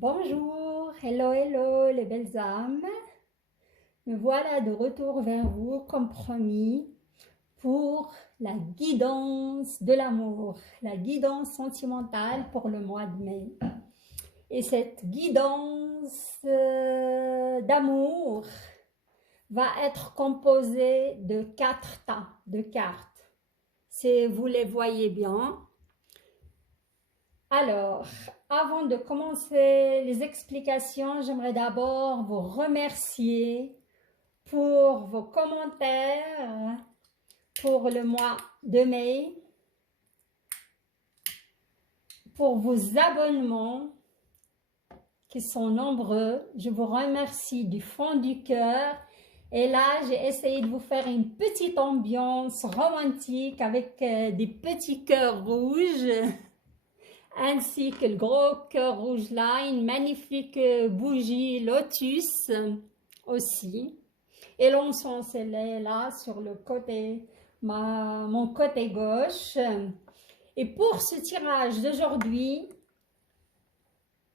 Bonjour, hello, hello les belles âmes. Me voilà de retour vers vous comme promis pour la guidance de l'amour, la guidance sentimentale pour le mois de mai. Et cette guidance d'amour va être composée de 4 tas de cartes. Si vous les voyez bien. Alors, avant de commencer les explications, j'aimerais d'abord vous remercier pour vos commentaires pour le mois de mai, pour vos abonnements qui sont nombreux. Je vous remercie du fond du cœur. Et là, j'ai essayé de vous faire une petite ambiance romantique avec des petits cœurs rouges. Ainsi que le gros cœur rouge là, une magnifique bougie lotus aussi. Et l'encens, elle est là sur le côté, mon côté gauche. Et pour ce tirage d'aujourd'hui,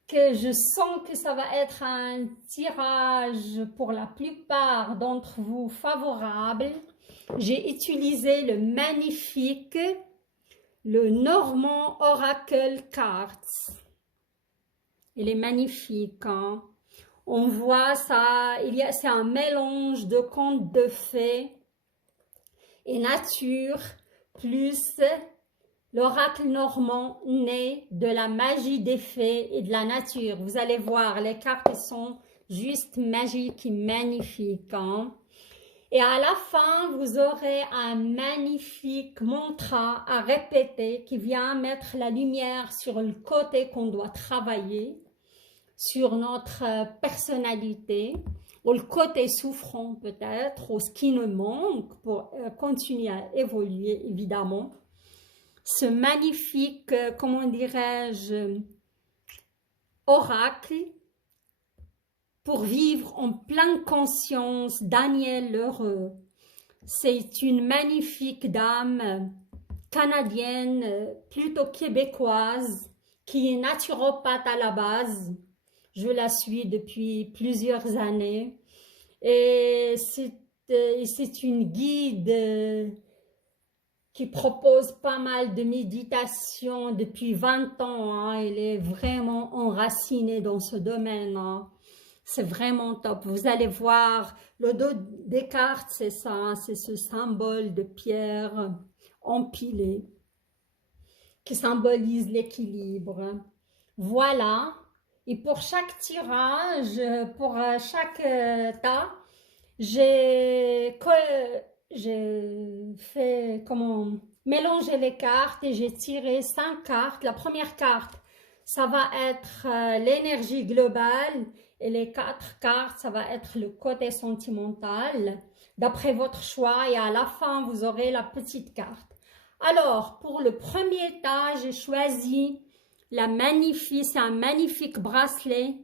que je sens que ça va être un tirage pour la plupart d'entre vous favorable, j'ai utilisé le magnifique le Normand Oracle Cards. Il est magnifique, hein? On voit ça, c'est un mélange de contes de fées et nature, plus l'oracle normand né de la magie des fées et de la nature. Vous allez voir, les cartes sont juste magiques et magnifiques, hein? Et à la fin, vous aurez un magnifique mantra à répéter qui vient mettre la lumière sur le côté qu'on doit travailler, sur notre personnalité, ou le côté souffrant peut-être, ou ce qui nous manque pour continuer à évoluer évidemment. Ce magnifique, comment dirais-je, oracle, pour vivre en pleine conscience, Daniel L'Heureux. C'est une magnifique dame canadienne, plutôt québécoise, qui est naturopathe à la base. Je la suis depuis plusieurs années. Et c'est une guide qui propose pas mal de méditation depuis 20 ans. Hein. Elle est vraiment enracinée dans ce domaine. Hein. C'est vraiment top. Vous allez voir, le dos des cartes, c'est ça, c'est ce symbole de pierre empilée qui symbolise l'équilibre. Voilà. Et pour chaque tirage, pour chaque tas, j'ai fait mélanger les cartes et j'ai tiré 5 cartes. La première carte, ça va être l'énergie globale. Et les 4 cartes, ça va être le côté sentimental, d'après votre choix. Et à la fin, vous aurez la petite carte. Alors, pour le premier tas, j'ai choisi c'est un magnifique bracelet.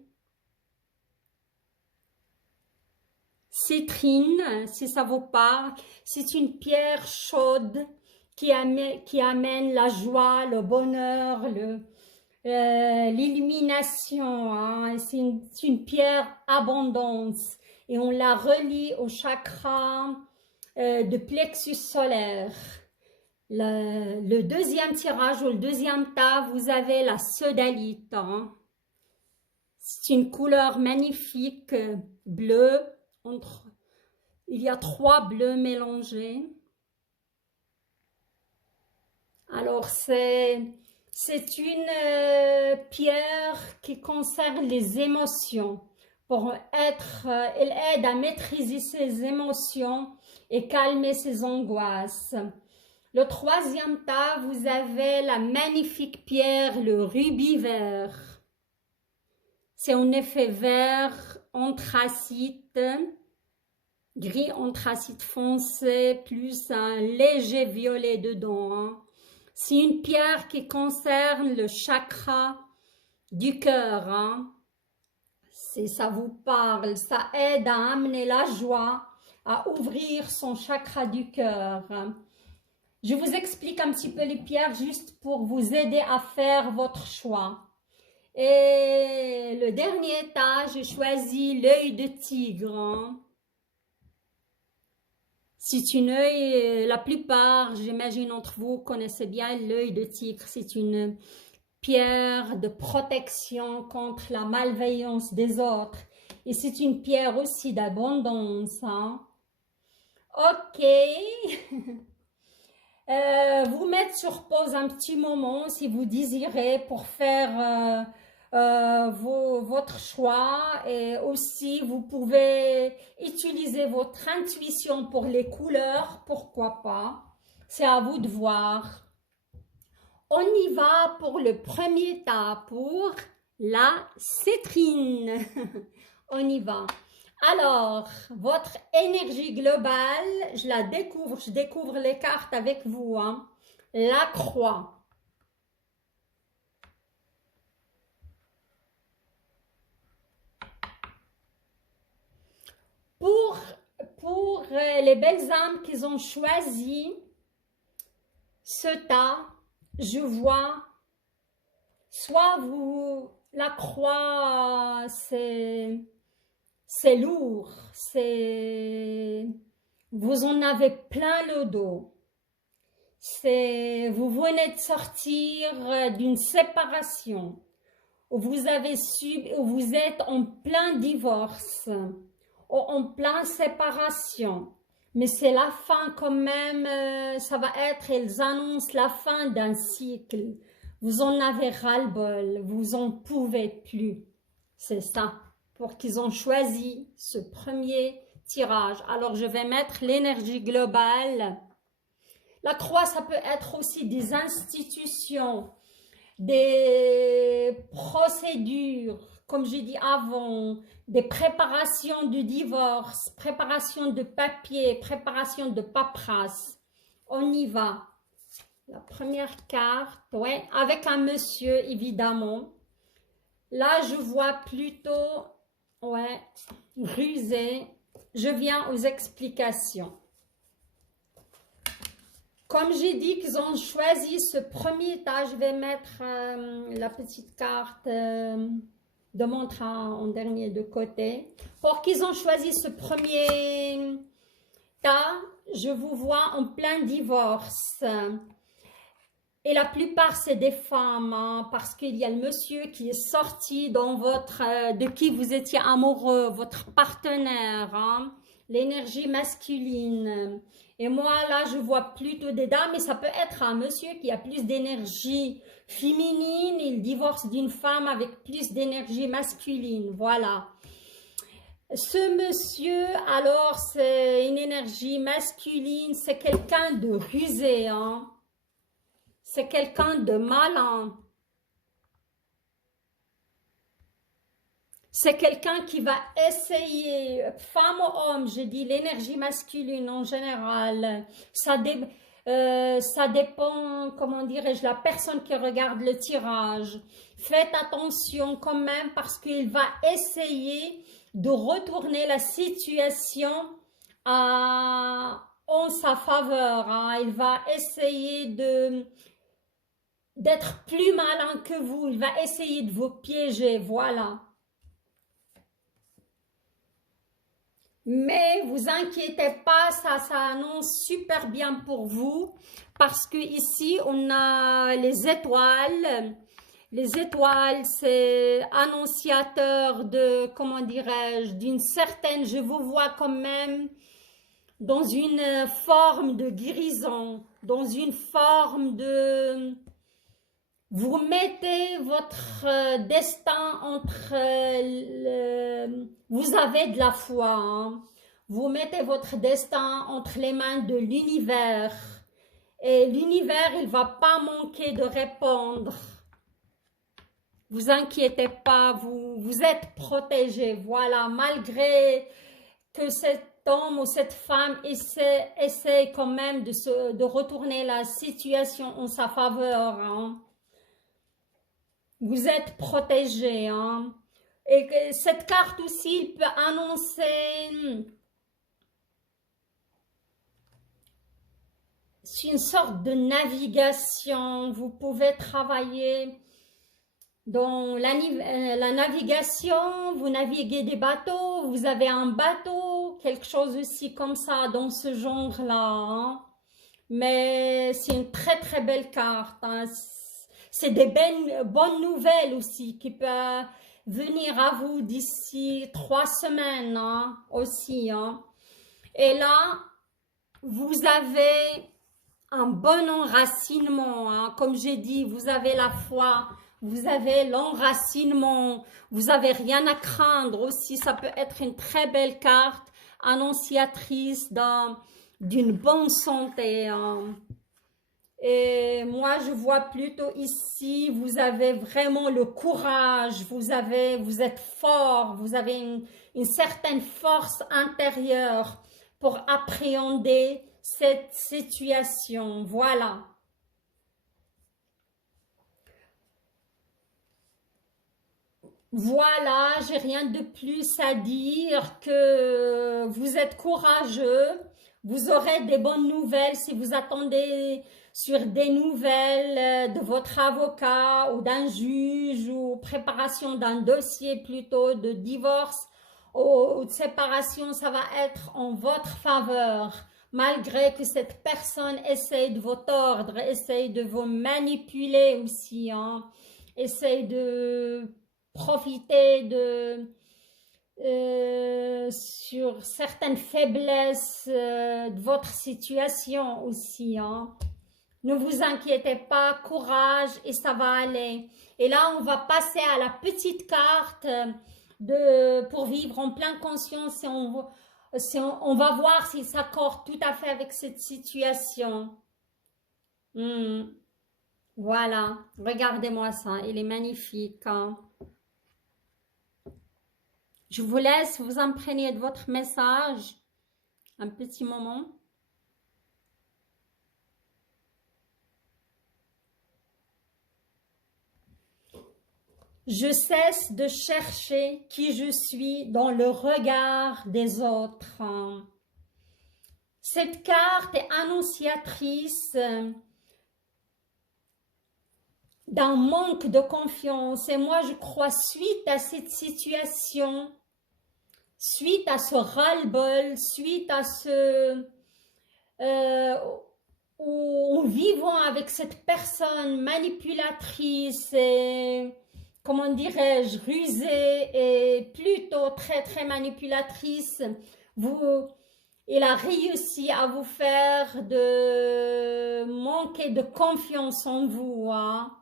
Citrine, si ça vous parle. C'est une pierre chaude qui amène la joie, le bonheur, l'illumination, hein. C'est une pierre abondance et on la relie au chakra de plexus solaire. Le deuxième tirage ou le deuxième tas, vous avez la sodalite, hein. C'est une couleur magnifique, bleue, il y a 3 bleus mélangés. Alors c'est une pierre qui concerne les émotions. Elle aide à maîtriser ses émotions et calmer ses angoisses. Le troisième tas, vous avez la magnifique pierre, le rubis vert. C'est en effet vert anthracite, gris anthracite foncé, plus un léger violet dedans, hein. C'est une pierre qui concerne le chakra du cœur. Hein. Si ça vous parle, ça aide à amener la joie, à ouvrir son chakra du cœur. Je vous explique un petit peu les pierres juste pour vous aider à faire votre choix. Et le dernier tas, j'ai choisi l'œil de tigre. Hein. C'est une œil, la plupart, j'imagine entre vous, connaissez bien l'œil de tigre. C'est une pierre de protection contre la malveillance des autres. Et c'est une pierre aussi d'abondance. Hein. Ok. Vous mettre sur pause un petit moment si vous désirez pour faire votre choix, et aussi vous pouvez utiliser votre intuition pour les couleurs, pourquoi pas, c'est à vous de voir. On y va pour le premier tas, pour la citrine. On y va. Alors, votre énergie globale, je la découvre, je découvre les cartes avec vous. Hein. La croix. Pour les belles âmes qui ont choisi ce tas, je vois, soit vous, la croix, c'est lourd, vous en avez plein le dos. Vous venez de sortir d'une séparation, où vous êtes en plein divorce, ou en plein séparation. Mais c'est la fin quand même, ça va être, elles annoncent la fin d'un cycle. Vous en avez ras-le-bol, vous en pouvez plus. C'est ça, pour qu'ils ont choisi ce premier tirage. Alors je vais mettre l'énergie globale. La croix, ça peut être aussi des institutions, des procédures, comme j'ai dit avant, des préparations de divorce, préparation de papier, préparation de paperasse. On y va. La première carte, ouais, avec un monsieur, évidemment. Là, je vois plutôt, ouais, rusé. Je viens aux explications. Comme j'ai dit qu'ils ont choisi ce premier tas, je vais mettre la petite carte de montre en dernier de côté. Pour qu'ils ont choisi ce premier tas, je vous vois en plein divorce. Et la plupart, c'est des femmes, hein, parce qu'il y a le monsieur qui est sorti dans de qui vous étiez amoureux, votre partenaire, hein, l'énergie masculine. Et moi, là, je vois plutôt des dames, mais ça peut être un monsieur qui a plus d'énergie féminine, il divorce d'une femme avec plus d'énergie masculine, voilà. Ce monsieur, alors, c'est une énergie masculine, c'est quelqu'un de rusé, hein. C'est quelqu'un de malin. C'est quelqu'un qui va essayer, femme ou homme, je dis l'énergie masculine en général, ça dépend, comment dirais-je, la personne qui regarde le tirage. Faites attention quand même parce qu'il va essayer de retourner la situation en sa faveur. Hein. Il va essayer d'être plus malin que vous, il va essayer de vous piéger, voilà. Mais vous inquiétez pas, ça annonce super bien pour vous parce que ici on a les étoiles. Les étoiles, c'est annonciateur de, comment dirais-je, d'une certaine, je vous vois quand même dans une forme de guérison, dans une forme de... Vous mettez votre destin entre... vous avez de la foi. Hein? Vous mettez votre destin entre les mains de l'univers. Et l'univers, il ne va pas manquer de répondre. Vous inquiétez pas, vous êtes protégés. Voilà, malgré que cet homme ou cette femme essaie quand même de retourner la situation en sa faveur. Hein? Vous êtes protégés. Hein? Et cette carte aussi, il peut annoncer une sorte de navigation. Vous pouvez travailler dans la navigation, vous naviguez des bateaux, vous avez un bateau, quelque chose aussi comme ça, dans ce genre-là. Hein. Mais c'est une très très belle carte. Hein. C'est des bonnes nouvelles aussi qui peuvent venir à vous d'ici 3 semaines hein, aussi. Hein. Et là, vous avez un bon enracinement. Hein. Comme j'ai dit, vous avez la foi, vous avez l'enracinement, vous n'avez rien à craindre aussi. Ça peut être une très belle carte annonciatrice d'une bonne santé. Hein. Et moi, je vois plutôt ici, vous avez vraiment le courage, vous êtes fort, vous avez une certaine force intérieure pour appréhender cette situation. Voilà. Voilà, j'ai rien de plus à dire que vous êtes courageux, vous aurez des bonnes nouvelles si vous attendez sur des nouvelles de votre avocat ou d'un juge ou préparation d'un dossier plutôt de divorce ou de séparation, ça va être en votre faveur. Malgré que cette personne essaye de vous tordre, essaye de vous manipuler aussi, hein, essaye de profiter sur certaines faiblesses de votre situation aussi. Hein. Ne vous inquiétez pas, courage et ça va aller. Et là, on va passer à la petite carte pour vivre en pleine conscience et on va voir s'il s'accorde tout à fait avec cette situation. Voilà, regardez-moi ça, il est magnifique. Hein. Je vous laisse vous imprégner de votre message un petit moment. Je cesse de chercher qui je suis dans le regard des autres. Cette carte est annonciatrice d'un manque de confiance. Et moi, je crois, suite à cette situation, suite à ce ras-le-bol, suite à ce... où vivons avec cette personne manipulatrice et, comment dirais-je, rusée et plutôt très très manipulatrice, il a réussi à vous faire manquer de confiance en vous. Hein.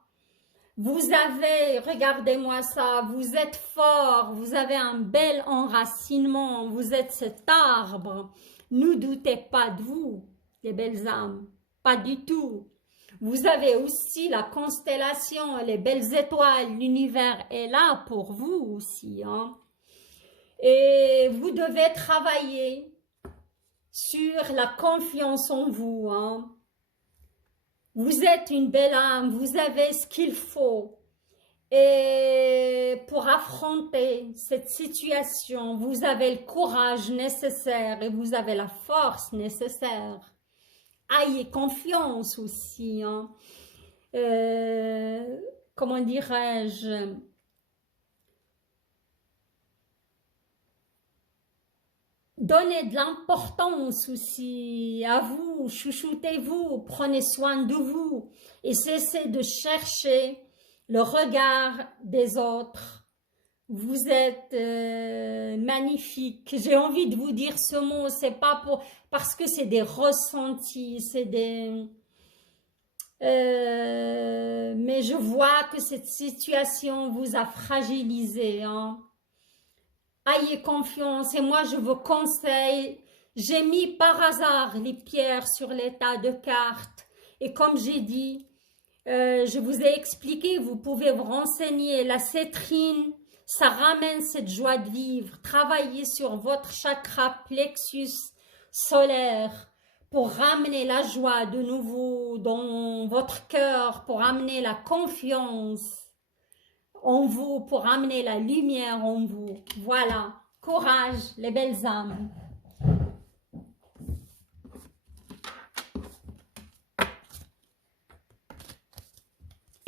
Vous avez, regardez-moi ça, vous êtes fort, vous avez un bel enracinement, vous êtes cet arbre. Ne doutez pas de vous, les belles âmes, pas du tout. Vous avez aussi la constellation, les belles étoiles, l'univers est là pour vous aussi. Hein. Et vous devez travailler sur la confiance en vous. Hein. Vous êtes une belle âme, vous avez ce qu'il faut. Et pour affronter cette situation, vous avez le courage nécessaire et vous avez la force nécessaire. Ayez confiance aussi. Hein. Comment dirais-je? Donnez de l'importance aussi à vous, chouchoutez-vous, prenez soin de vous et cessez de chercher le regard des autres. Vous êtes magnifique. J'ai envie de vous dire ce mot, c'est pas parce que c'est des ressentis, c'est des... mais je vois que cette situation vous a fragilisé. Hein. Ayez confiance et moi je vous conseille, j'ai mis par hasard les pierres sur les tas de cartes et comme j'ai dit, je vous ai expliqué, vous pouvez vous renseigner, la citrine, ça ramène cette joie de vivre, travaillez sur votre chakra plexus solaire pour ramener la joie de nouveau dans votre cœur, pour amener la confiance en vous, pour amener la lumière en vous. Voilà, courage les belles âmes.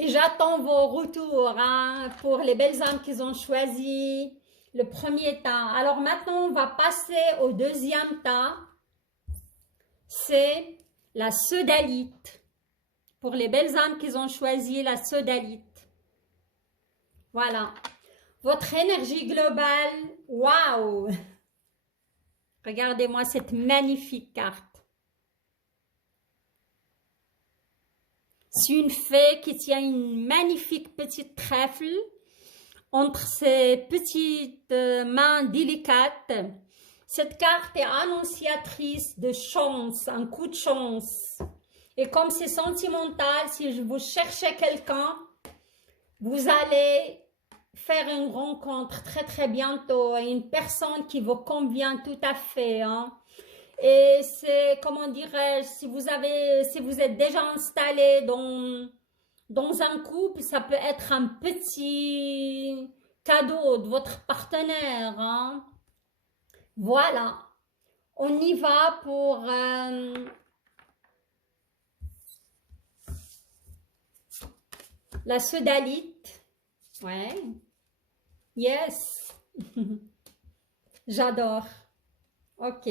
Et j'attends vos retours hein, pour les belles âmes qu'ils ont choisi le premier tas. Alors maintenant, on va passer au deuxième tas. C'est la sodalite. Pour les belles âmes qu'ils ont choisi la sodalite. Voilà. Votre énergie globale, waouh! Regardez-moi cette magnifique carte. C'est une fée qui tient une magnifique petite trèfle entre ses petites mains délicates. Cette carte est annonciatrice de chance, un coup de chance. Et comme c'est sentimental, si vous cherchez quelqu'un, vous allez faire une rencontre très très bientôt, une personne qui vous convient tout à fait. Hein. Et c'est, comment dirais-je, si vous êtes déjà installé dans un couple, ça peut être un petit cadeau de votre partenaire. Hein. Voilà, on y va pour la sodalite. Ouais, yes, j'adore. Ok.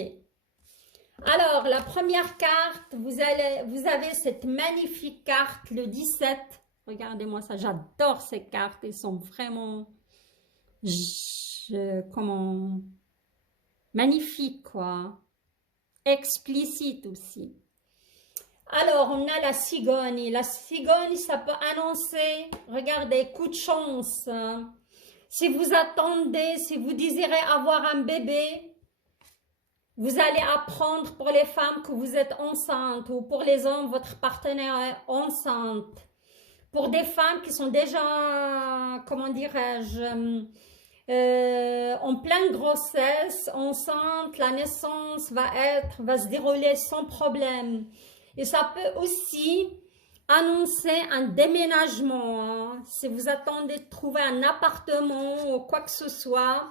Alors, la première carte, vous avez cette magnifique carte, le 17. Regardez-moi ça, j'adore ces cartes. Elles sont vraiment, comment, magnifiques, quoi. Explicites aussi. Alors, on a la cigogne. La cigogne, ça peut annoncer, regardez, coup de chance. Si vous attendez, si vous désirez avoir un bébé, vous allez apprendre pour les femmes que vous êtes enceinte ou pour les hommes, votre partenaire est enceinte. Pour des femmes qui sont déjà, comment dirais-je, en pleine grossesse, enceinte, la naissance va se dérouler sans problème. Et ça peut aussi annoncer un déménagement. Hein. Si vous attendez de trouver un appartement ou quoi que ce soit,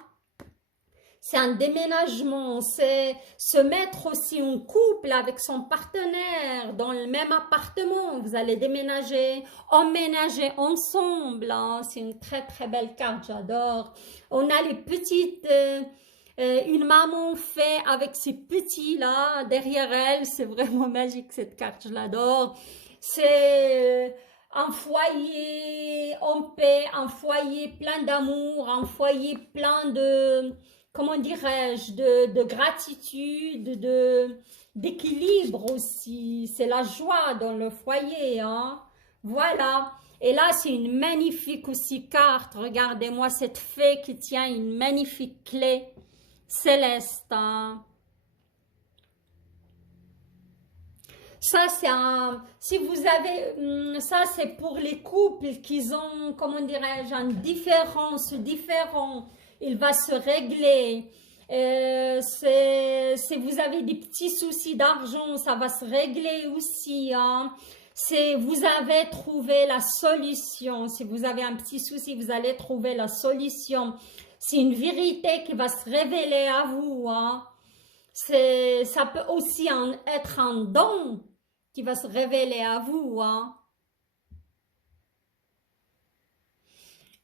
c'est un déménagement, c'est se mettre aussi en couple avec son partenaire dans le même appartement. Vous allez déménager, emménager ensemble. Hein. C'est une très très belle carte, j'adore. On a les petites, une maman fait avec ses petits là, derrière elle. C'est vraiment magique cette carte, je l'adore. C'est un foyer en paix, un foyer plein d'amour, un foyer plein de... comment dirais-je, de gratitude, d'équilibre aussi. C'est la joie dans le foyer. Hein? Voilà. Et là, c'est une magnifique aussi carte. Regardez-moi cette fée qui tient une magnifique clé céleste. Hein? Ça, c'est si vous avez, ça, c'est pour les couples qui ont, comment dirais-je, une différence différente. Il va se régler. Si vous avez des petits soucis d'argent, ça va se régler aussi. Hein. Vous avez trouvé la solution. Si vous avez un petit souci, vous allez trouver la solution. C'est une vérité qui va se révéler à vous. Hein. Ça peut aussi être un don qui va se révéler à vous. Hein.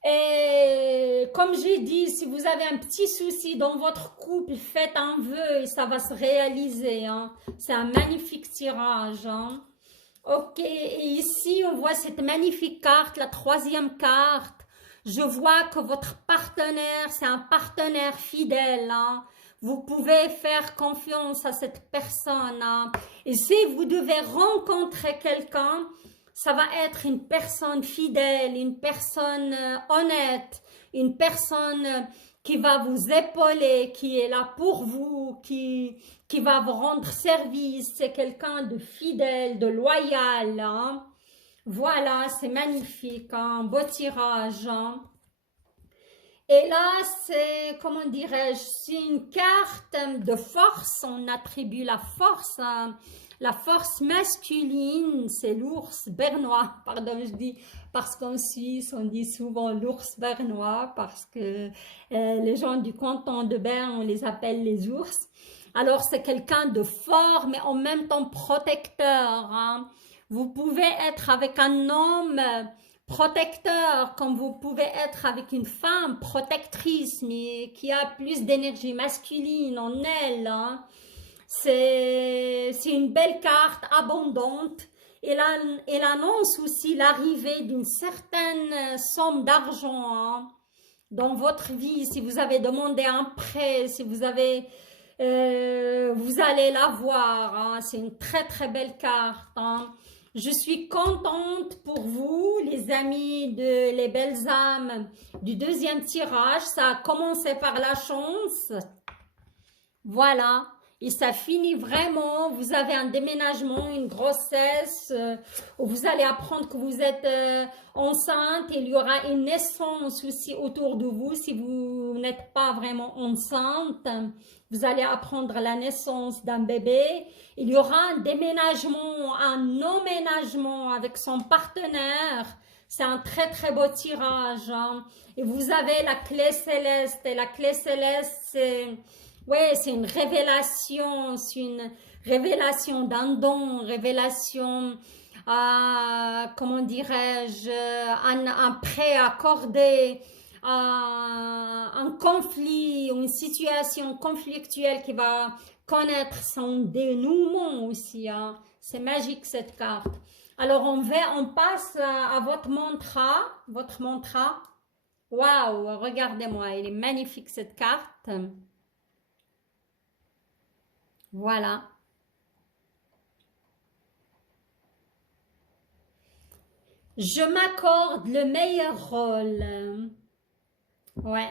Et comme j'ai dit, si vous avez un petit souci dans votre couple, faites un vœu et ça va se réaliser. Hein. C'est un magnifique tirage. Hein. Ok, et ici on voit cette magnifique carte, la troisième carte. Je vois que votre partenaire, c'est un partenaire fidèle. Hein. Vous pouvez faire confiance à cette personne. Hein. Et si vous devez rencontrer quelqu'un, ça va être une personne fidèle, une personne honnête, une personne qui va vous épauler, qui est là pour vous, qui va vous rendre service. C'est quelqu'un de fidèle, de loyal. Hein. Voilà, c'est magnifique, un beau tirage. Hein. Et là, c'est, comment dirais-je, c'est une carte de force. On attribue la force masculine, c'est l'ours bernois. Pardon, je dis, parce qu'en Suisse, on dit souvent l'ours bernois, parce que les gens du canton de Berne, on les appelle les ours. Alors, c'est quelqu'un de fort, mais en même temps protecteur. Hein. Vous pouvez être avec un homme protecteur, comme vous pouvez être avec une femme protectrice, mais qui a plus d'énergie masculine en elle. Hein. C'est une belle carte abondante. Elle annonce aussi l'arrivée d'une certaine somme d'argent hein, dans votre vie. Si vous avez demandé un prêt, si vous avez, vous allez l'avoir. Hein. C'est une très très belle carte. Hein. Je suis contente pour vous, les amis de Les Belles âmes, du deuxième tirage. Ça a commencé par la chance. Voilà. Et ça finit vraiment, vous avez un déménagement, une grossesse, où vous allez apprendre que vous êtes enceinte. Il y aura une naissance aussi autour de vous si vous n'êtes pas vraiment enceinte. Vous allez apprendre la naissance d'un bébé. Il y aura un déménagement, un emménagement avec son partenaire. C'est un très très beau tirage. Hein. Et vous avez la clé céleste. Et la clé céleste, c'est... Ouais, c'est une révélation d'un don, révélation, comment dirais-je, un prêt accordé, un conflit, une situation conflictuelle qui va connaître son dénouement aussi. Hein. C'est magique cette carte. Alors on passe à votre mantra. Waouh, regardez-moi, elle est magnifique cette carte. Voilà. Je m'accorde le meilleur rôle. Ouais.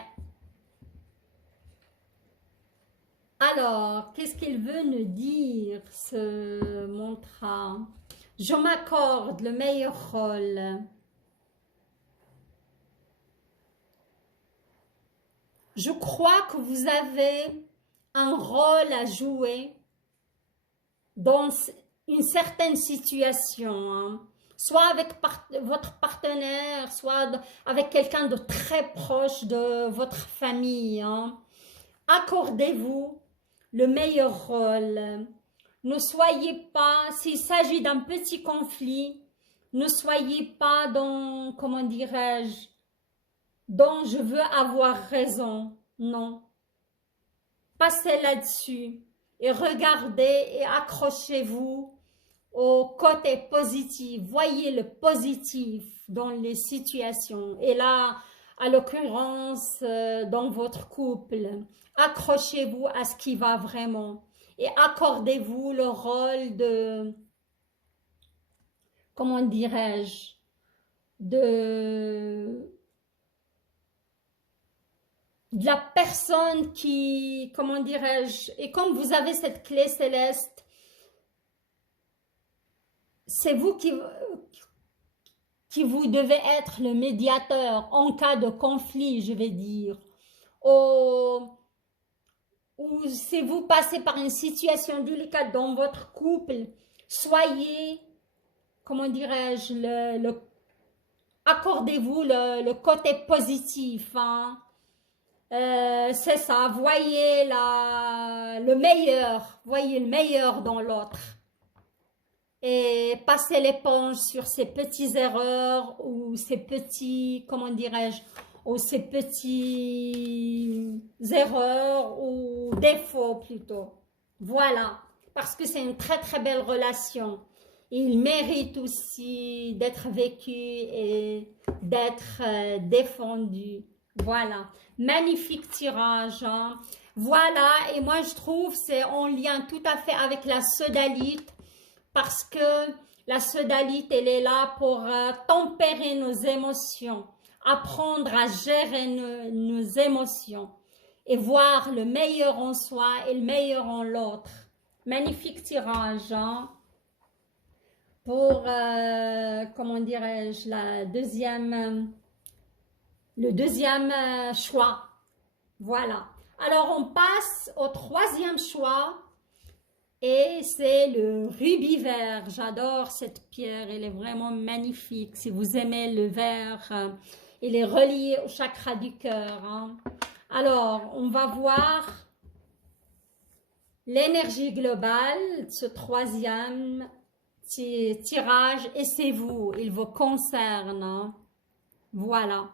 Alors, qu'est-ce qu'il veut nous dire, ce mantra? Je m'accorde le meilleur rôle. Je crois que vous avez un rôle à jouer dans une certaine situation, hein. Soit avec votre partenaire, soit avec quelqu'un de très proche de votre famille. Hein. Accordez-vous le meilleur rôle. Ne soyez pas, s'il s'agit d'un petit conflit, ne soyez pas dans, comment dirais-je, dans je veux avoir raison. Non. Passez là-dessus et regardez et accrochez-vous au côté positif. Voyez le positif dans les situations. Et là, à l'occurrence, dans votre couple, accrochez-vous à ce qui va vraiment. Et accordez-vous le rôle de, comment dirais-je, de la personne qui, comment dirais-je, et comme vous avez cette clé céleste, c'est vous qui vous devez être le médiateur en cas de conflit, je vais dire. Ou si vous passez par une situation délicate dans votre couple, soyez, comment dirais-je, accordez-vous le côté positif, hein. C'est ça, voyez le meilleur dans l'autre. Et passez l'éponge sur ces petites erreurs ou ces petits, comment dirais-je, ou ces petits erreurs ou défauts plutôt. Voilà, parce que c'est une très très belle relation. Il mérite aussi d'être vécu et d'être défendu. Voilà, magnifique tirage. Hein. Voilà, et moi je trouve c'est en lien tout à fait avec la sodalite. Parce que la sodalite, elle est là pour tempérer nos émotions, apprendre à gérer nos émotions et voir le meilleur en soi et le meilleur en l'autre. Magnifique tirage, hein? Pour, comment dirais-je, le deuxième choix. Voilà. Alors, on passe au troisième choix. Et c'est le rubis vert. J'adore cette pierre. Elle est vraiment magnifique. Si vous aimez le vert, il est relié au chakra du cœur. Hein. Alors, on va voir l'énergie globale, ce troisième tirage. Et c'est vous. Il vous concerne. Hein. Voilà.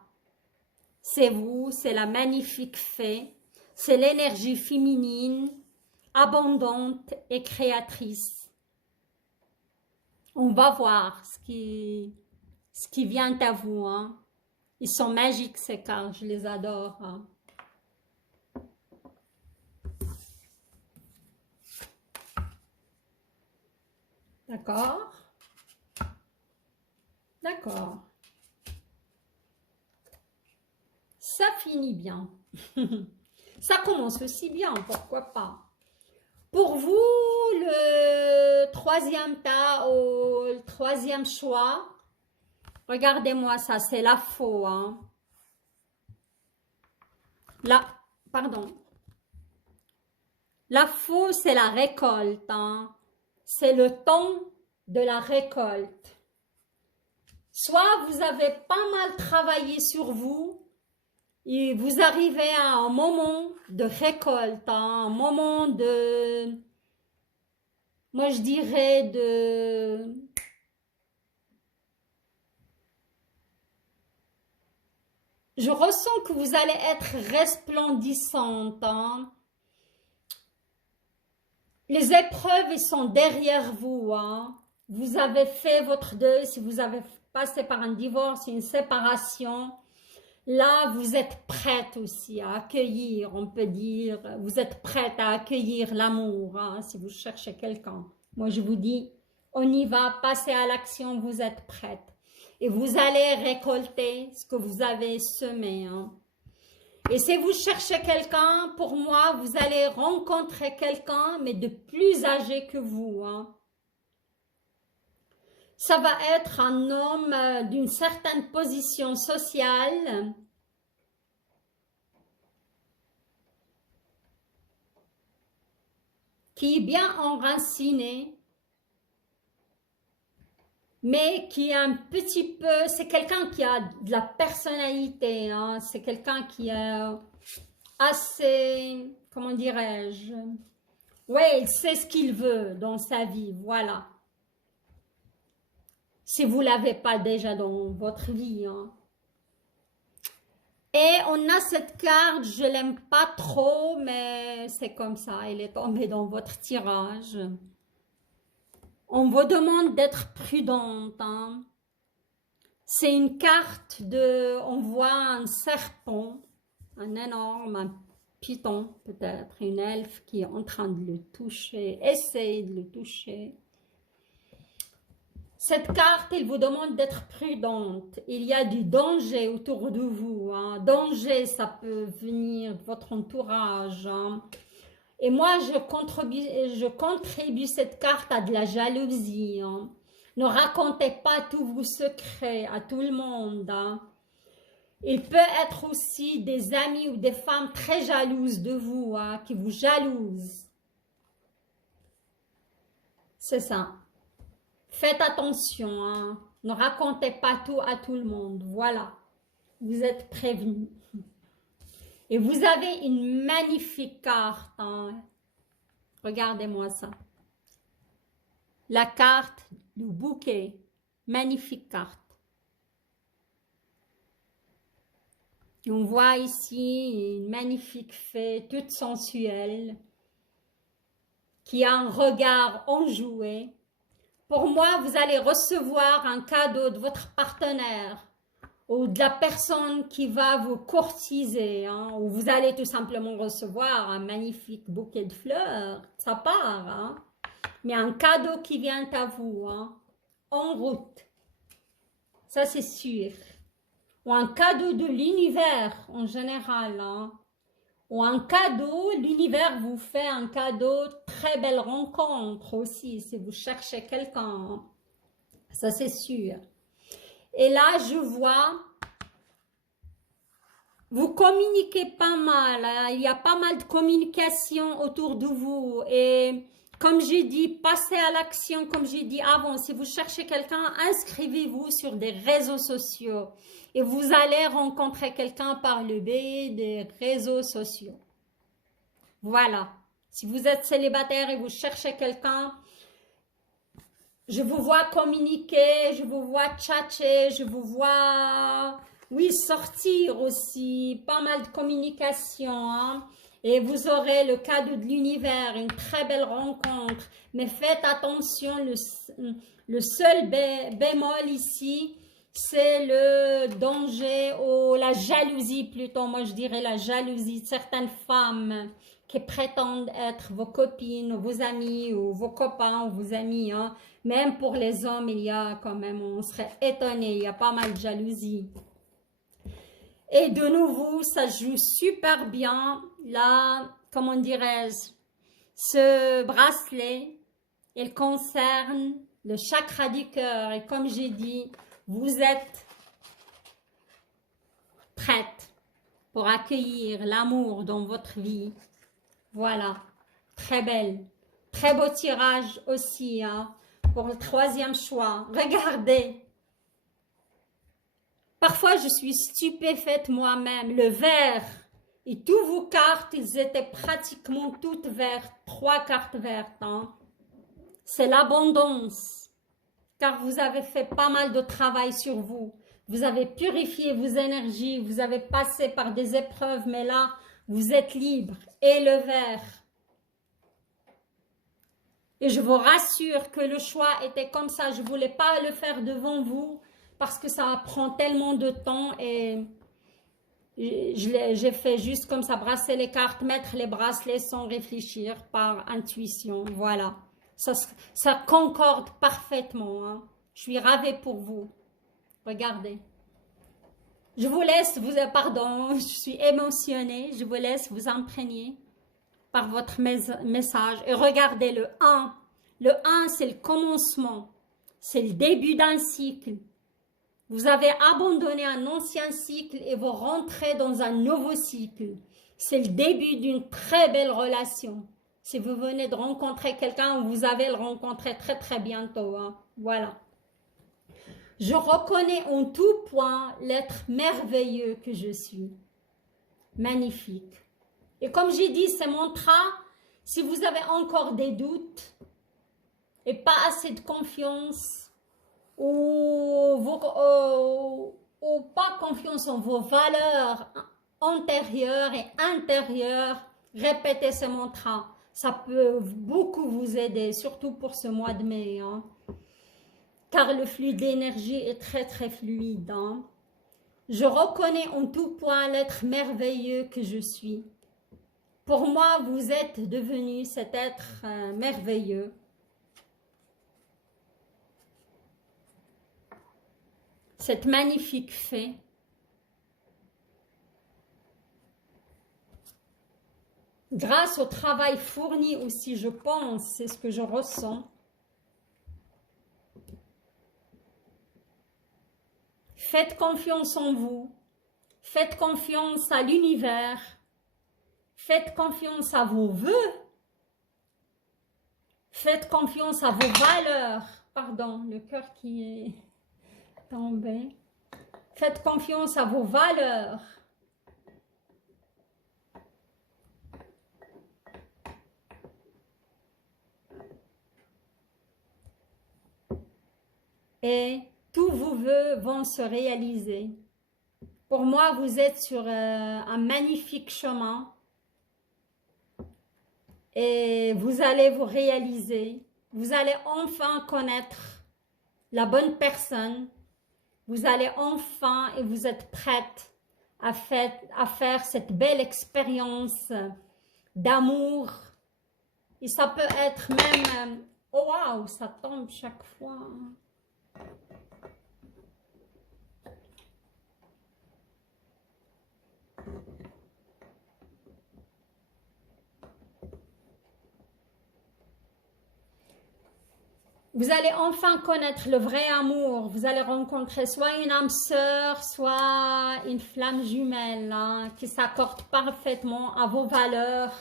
C'est vous, c'est la magnifique fée. C'est l'énergie féminine, abondante et créatrice. On va voir ce qui vient à vous. Hein. Ils sont magiques ces cartes, je les adore. Hein. D'accord? D'accord. Ça finit bien. Ça commence aussi bien, pourquoi pas. Pour vous, le troisième tas ou le troisième choix, regardez-moi ça, c'est la faux. Hein. Pardon. La faux, c'est la récolte. Hein. C'est le temps de la récolte. Soit vous avez pas mal travaillé sur vous et vous arrivez à un moment de récolte, hein, un moment de, moi je dirais je ressens que vous allez être resplendissante. Hein. Les épreuves, elles sont derrière vous. Hein. Vous avez fait votre deuil, si vous avez passé par un divorce, une séparation. Là, vous êtes prête aussi à accueillir, on peut dire, vous êtes prête à accueillir l'amour, hein, si vous cherchez quelqu'un. Moi, je vous dis, on y va, passez à l'action, vous êtes prête. Et vous allez récolter ce que vous avez semé. Hein. Et si vous cherchez quelqu'un, pour moi, vous allez rencontrer quelqu'un, mais de plus âgé que vous. Hein. Ça va être un homme d'une certaine position sociale, qui est bien enraciné, mais qui est un petit peu, c'est quelqu'un qui a de la personnalité, hein, c'est quelqu'un qui est assez, comment dirais-je, ouais, il sait ce qu'il veut dans sa vie, voilà. Si vous ne l'avez pas déjà dans votre vie. Hein. Et on a cette carte, je ne l'aime pas trop, mais c'est comme ça, elle est tombée dans votre tirage. On vous demande d'être prudente. Hein. C'est une carte de, on voit un serpent, un énorme, un python peut-être, une elfe qui est en train de le toucher, essaye de le toucher. Cette carte, elle vous demande d'être prudente. Il y a du danger autour de vous. Hein. Danger, ça peut venir de votre entourage. Hein. Et moi, je contribue cette carte à de la jalousie. Hein. Ne racontez pas tous vos secrets à tout le monde. Hein. Il peut être aussi des amis ou des femmes très jalouses de vous, hein, qui vous jalousent. C'est ça. Faites attention, hein. Ne racontez pas tout à tout le monde. Voilà, vous êtes prévenus. Et vous avez une magnifique carte. Hein. Regardez-moi ça. La carte du bouquet. Magnifique carte. Et on voit ici une magnifique fée, toute sensuelle, qui a un regard enjoué. Pour moi, vous allez recevoir un cadeau de votre partenaire ou de la personne qui va vous courtiser, hein, ou vous allez tout simplement recevoir un magnifique bouquet de fleurs, ça part, hein, mais un cadeau qui vient à vous, hein, en route, ça c'est sûr, ou un cadeau de l'univers en général, hein. Ou un cadeau, l'univers vous fait un cadeau, très belle rencontre aussi, si vous cherchez quelqu'un. Ça, c'est sûr. Et là, je vois, vous communiquez pas mal. Hein, il y a pas mal de communication autour de vous. Et comme j'ai dit, passez à l'action, comme j'ai dit avant. Si vous cherchez quelqu'un, inscrivez-vous sur des réseaux sociaux. Et vous allez rencontrer quelqu'un par le biais des réseaux sociaux. Voilà. Si vous êtes célibataire et vous cherchez quelqu'un, je vous vois communiquer, je vous vois tchatcher, je vous vois Oui, sortir aussi, pas mal de communication, hein. Et vous aurez le cadeau de l'univers, une très belle rencontre. Mais faites attention, le seul bémol ici, c'est le danger ou la jalousie plutôt. Moi, je dirais la jalousie de certaines femmes qui prétendent être vos copines, ou vos amis, ou vos copains, ou vos amis, hein. Même pour les hommes, il y a quand même, on serait étonné, il y a pas mal de jalousie. Et de nouveau, ça joue super bien. Là, comment dirais-je, ce bracelet, il concerne le chakra du cœur. Et comme j'ai dit, vous êtes prête pour accueillir l'amour dans votre vie. Voilà, très belle. Très beau tirage aussi, hein, pour le troisième choix. Regardez. Parfois, je suis stupéfaite moi-même. Le vert et toutes vos cartes, ils étaient pratiquement toutes vertes. 3 cartes vertes. Hein. C'est l'abondance. Car vous avez fait pas mal de travail sur vous. Vous avez purifié vos énergies. Vous avez passé par des épreuves. Mais là, vous êtes libre. Et le vert. Et je vous rassure que le choix était comme ça. Je ne voulais pas le faire devant vous. Parce que ça prend tellement de temps et j'ai fait juste comme ça, brasser les cartes, mettre les bracelets sans réfléchir, par intuition, voilà. Ça concorde parfaitement, hein. Je suis ravie pour vous. Regardez. Je vous laisse, pardon, je suis émotionnée, je vous laisse vous imprégner par votre message. Et regardez le 1. Le 1, c'est le commencement, c'est le début d'un cycle. Vous avez abandonné un ancien cycle et vous rentrez dans un nouveau cycle. C'est le début d'une très belle relation. Si vous venez de rencontrer quelqu'un, vous allez le rencontrer très très bientôt. Hein. Voilà. Je reconnais en tout point l'être merveilleux que je suis. Magnifique. Et comme j'ai dit, ces mantras, si vous avez encore des doutes et pas assez de confiance, ou pas confiance en vos valeurs antérieures et intérieures, répétez ce mantra. Ça peut beaucoup vous aider, surtout pour ce mois de mai. Hein. Car le flux d'énergie est très très fluide. Hein. Je reconnais en tout point l'être merveilleux que je suis. Pour moi, vous êtes devenu cet être merveilleux. Cette magnifique fée. Grâce au travail fourni aussi, je pense, c'est ce que je ressens. Faites confiance en vous. Faites confiance à l'univers. Faites confiance à vos vœux. Faites confiance à vos valeurs. Pardon, le cœur qui est tombé. Faites confiance à vos valeurs. Et tous vos vœux vont se réaliser. Pour moi, vous êtes sur un magnifique chemin et vous allez vous réaliser. Vous allez enfin connaître la bonne personne. Vous allez enfin et vous êtes prête à faire cette belle expérience d'amour. Et ça peut être même... oh waouh, ça tombe chaque fois. Vous allez enfin connaître le vrai amour. Vous allez rencontrer soit une âme sœur, soit une flamme jumelle hein, qui s'accorde parfaitement à vos valeurs.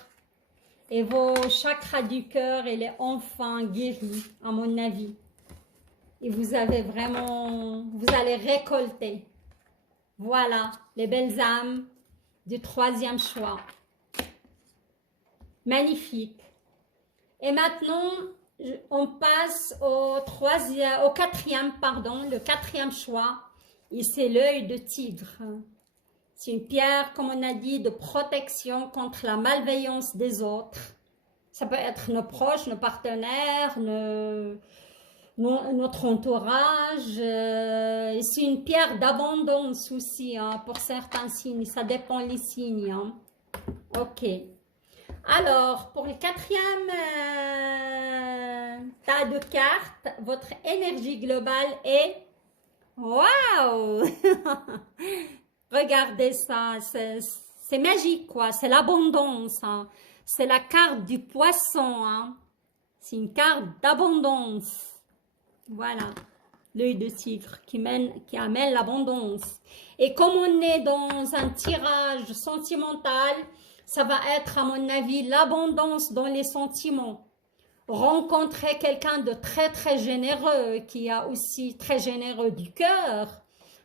Et vos chakras du cœur, il est enfin guéri, à mon avis. Et vous avez vraiment, vous allez récolter. Voilà, les belles âmes du troisième choix. Magnifique. Et maintenant, on passe au quatrième, pardon, le quatrième choix. Et c'est l'œil de tigre. C'est une pierre, comme on a dit, de protection contre la malveillance des autres. Ça peut être nos proches, nos partenaires, notre entourage. C'est une pierre d'abondance aussi hein, pour certains signes. Ça dépend les signes. Hein. Ok. Alors, pour le quatrième tas de cartes, votre énergie globale est... Waouh! Regardez ça, c'est magique quoi, c'est l'abondance. Hein. C'est la carte du poisson. Hein. C'est une carte d'abondance. Voilà, l'œil de tigre qui amène l'abondance. Et comme on est dans un tirage sentimental, ça va être à mon avis l'abondance dans les sentiments. Rencontrer quelqu'un de très très généreux, qui a aussi très généreux du cœur,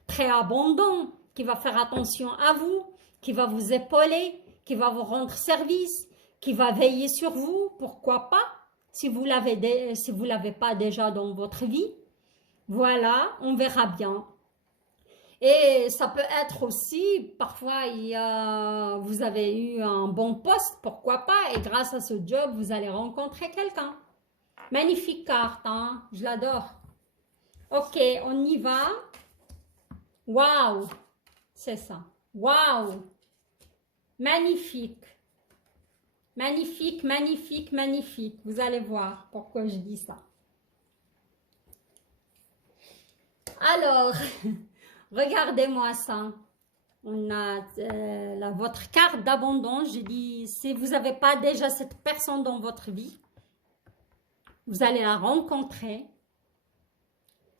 très abondant, qui va faire attention à vous, qui va vous épauler, qui va vous rendre service, qui va veiller sur vous, pourquoi pas, si vous l'avez pas déjà dans votre vie. Voilà, on verra bien. Et ça peut être aussi, parfois, vous avez eu un bon poste, pourquoi pas, et grâce à ce job, vous allez rencontrer quelqu'un. Magnifique carte, hein, je l'adore. Ok, on y va. Waouh, c'est ça. Waouh, magnifique. Magnifique, magnifique, magnifique. Vous allez voir pourquoi je dis ça. Alors, regardez-moi ça. On a votre carte d'abondance. Je dis, si vous n'avez pas déjà cette personne dans votre vie, vous allez la rencontrer.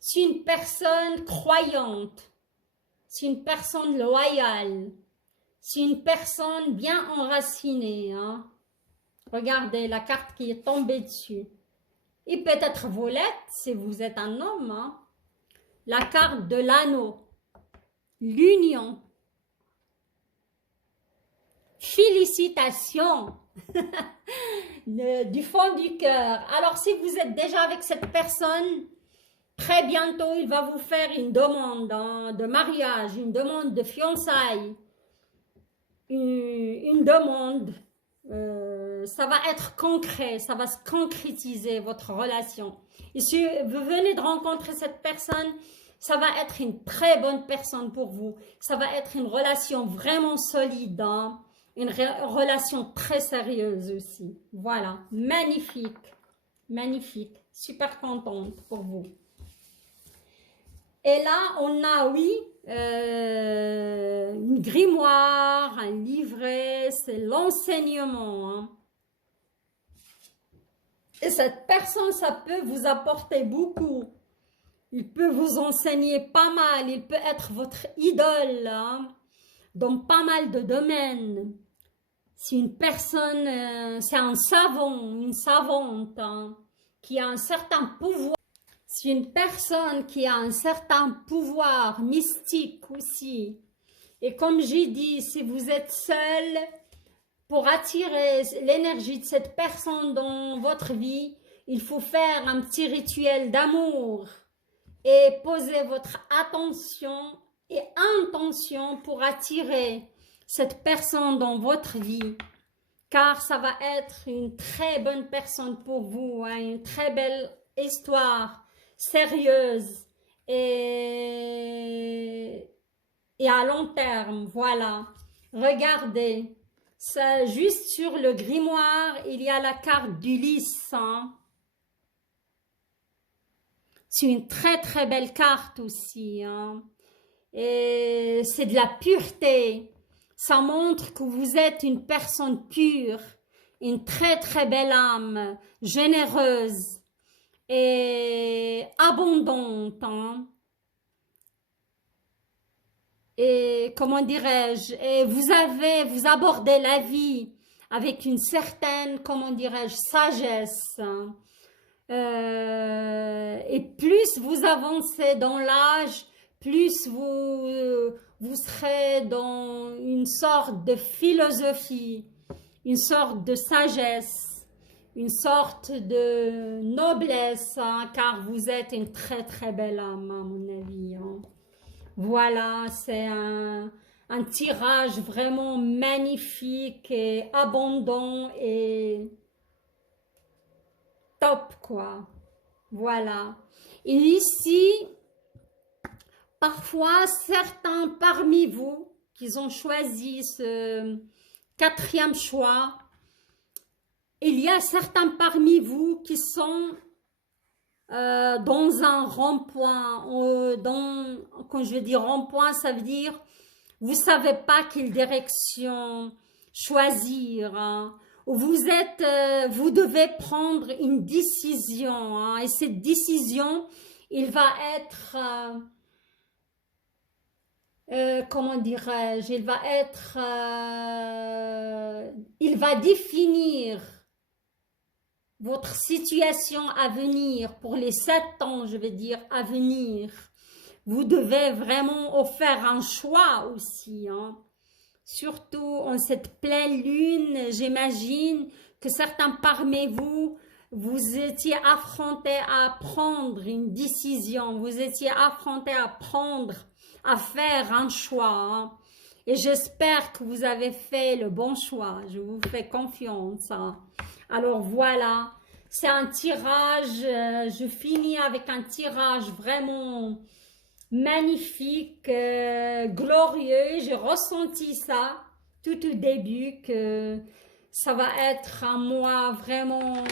C'est une personne croyante. C'est une personne loyale. C'est une personne bien enracinée. Hein? Regardez la carte qui est tombée dessus. Et peut-être vous l'êtes si vous êtes un homme. Hein? La carte de l'anneau. L'union. Félicitations du fond du cœur. Alors, si vous êtes déjà avec cette personne, très bientôt, il va vous faire une demande hein, de mariage, une demande de fiançailles, une demande. Ça va être concret, ça va se concrétiser votre relation. Et si vous venez de rencontrer cette personne, ça va être une très bonne personne pour vous. Ça va être une relation vraiment solide, hein? Une relation très sérieuse aussi. Voilà, magnifique, magnifique, super contente pour vous. Et là, on a, oui, une grimoire, un livret, c'est l'enseignement. Hein. Et cette personne, ça peut vous apporter beaucoup. Il peut vous enseigner pas mal, il peut être votre idole hein, dans pas mal de domaines. C'est une personne, c'est un savant, une savante hein, qui a un certain pouvoir. C'est une personne qui a un certain pouvoir mystique aussi. Et comme j'ai dit, si vous êtes seul, pour attirer l'énergie de cette personne dans votre vie, il faut faire un petit rituel d'amour et poser votre attention et intention pour attirer cette personne dans votre vie. Car ça va être une très bonne personne pour vous, hein, une très belle histoire. Sérieuse et à long terme, voilà. Regardez, ça, juste sur le grimoire, il y a la carte d'Ulysse. Hein. C'est une très très belle carte aussi. Hein. Et c'est de la pureté. Ça montre que vous êtes une personne pure, une très très belle âme, généreuse. Et abondante hein? Et comment dirais-je et vous abordez la vie avec une certaine comment dirais-je sagesse hein? Et plus vous avancez dans l'âge plus vous serez dans une sorte de philosophie une sorte de sagesse une sorte de noblesse, hein, car vous êtes une très très belle âme, à mon avis. Hein. Voilà, c'est un tirage vraiment magnifique et abondant et top, quoi. Voilà. Et ici, parfois, certains parmi vous qui ont choisi ce quatrième choix, il y a certains parmi vous qui sont dans un rond-point. Quand je dis rond-point, ça veut dire vous savez pas quelle direction choisir. Hein. Vous devez prendre une décision. Hein, et cette décision, il va être comment dirais-je, il va définir votre situation à venir, pour les 7 ans, je veux dire, à venir. Vous devez vraiment faire un choix aussi. Hein. Surtout en cette pleine lune, j'imagine que certains parmi vous, vous étiez affrontés à prendre une décision, vous étiez affrontés à faire un choix. Hein. Et j'espère que vous avez fait le bon choix. Je vous fais confiance. Hein. Alors voilà, c'est un tirage, je finis avec un tirage vraiment magnifique, glorieux. J'ai ressenti ça tout au début, que ça va être un mois vraiment,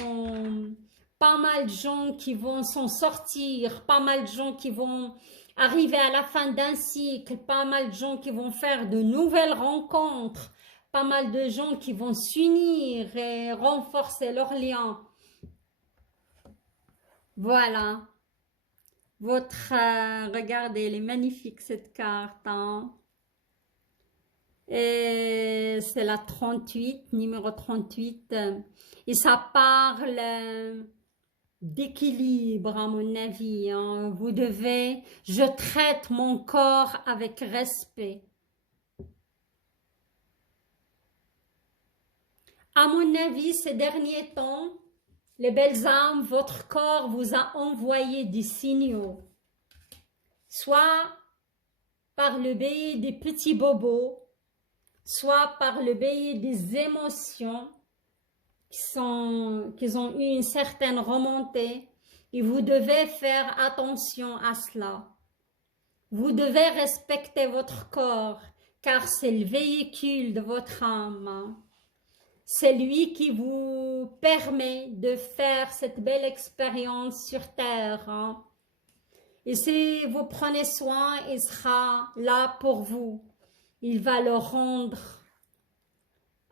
pas mal de gens qui vont s'en sortir, pas mal de gens qui vont arriver à la fin d'un cycle, pas mal de gens qui vont faire de nouvelles rencontres, pas mal de gens qui vont s'unir et renforcer leurs liens. Voilà. Regardez, elle est magnifique cette carte. Hein. Et c'est la 38, numéro 38. Et ça parle d'équilibre à mon avis. Hein. Je traite mon corps avec respect. À mon avis, ces derniers temps, les belles âmes, votre corps vous a envoyé des signaux, soit par le biais des petits bobos, soit par le biais des émotions qui ont eu une certaine remontée, et vous devez faire attention à cela. Vous devez respecter votre corps, car c'est le véhicule de votre âme. C'est lui qui vous permet de faire cette belle expérience sur Terre. Hein. Et si vous prenez soin, il sera là pour vous. Il va le rendre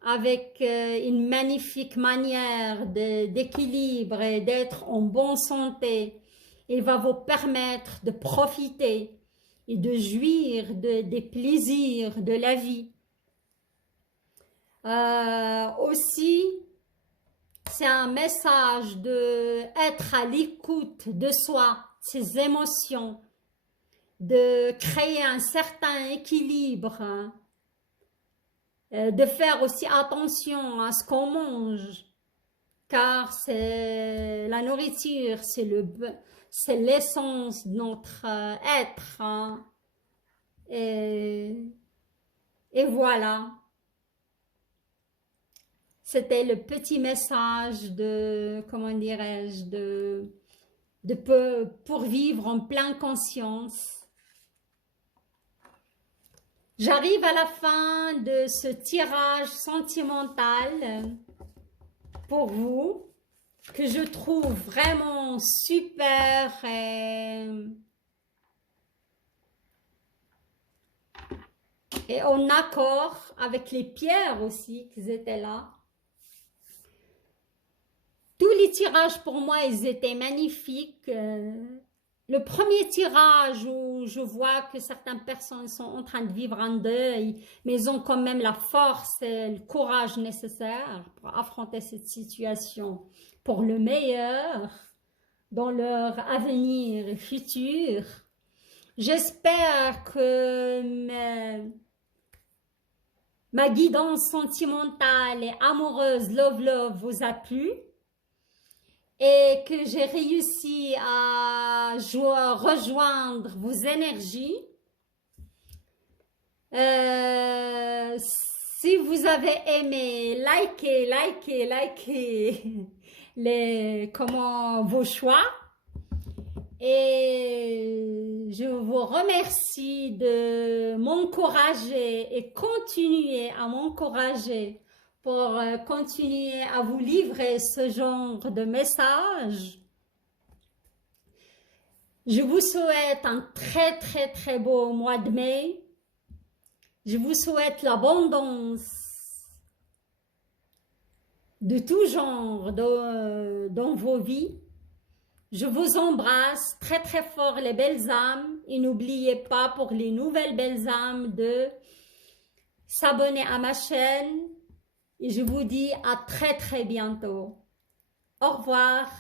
avec une magnifique manière d'équilibre et d'être en bonne santé. Il va vous permettre de profiter et de jouir des plaisirs de la vie. Aussi, c'est un message d'être à l'écoute de soi, ses émotions, de créer un certain équilibre, hein, de faire aussi attention à ce qu'on mange, car c'est la nourriture, c'est l'essence de notre être. Hein, et voilà. C'était le petit message de, comment dirais-je, pour vivre en pleine conscience. J'arrive à la fin de ce tirage sentimental pour vous, que je trouve vraiment super et en accord avec les pierres aussi qui étaient là. Tous les tirages pour moi, ils étaient magnifiques. Le premier tirage où je vois que certaines personnes sont en train de vivre un deuil, mais ils ont quand même la force et le courage nécessaire pour affronter cette situation pour le meilleur dans leur avenir futur. J'espère que ma guidance sentimentale et amoureuse love vous a plu. Et que j'ai réussi à rejoindre vos énergies Si vous avez aimé, likez vos choix. Et je vous remercie de m'encourager et continuer à m'encourager pour continuer à vous livrer ce genre de messages. Je vous souhaite un très beau mois de mai. Je vous souhaite l'abondance de tout genre dans vos vies. Je vous embrasse très fort les belles âmes et n'oubliez pas pour les nouvelles belles âmes de s'abonner à ma chaîne et je vous dis à très bientôt. Au revoir.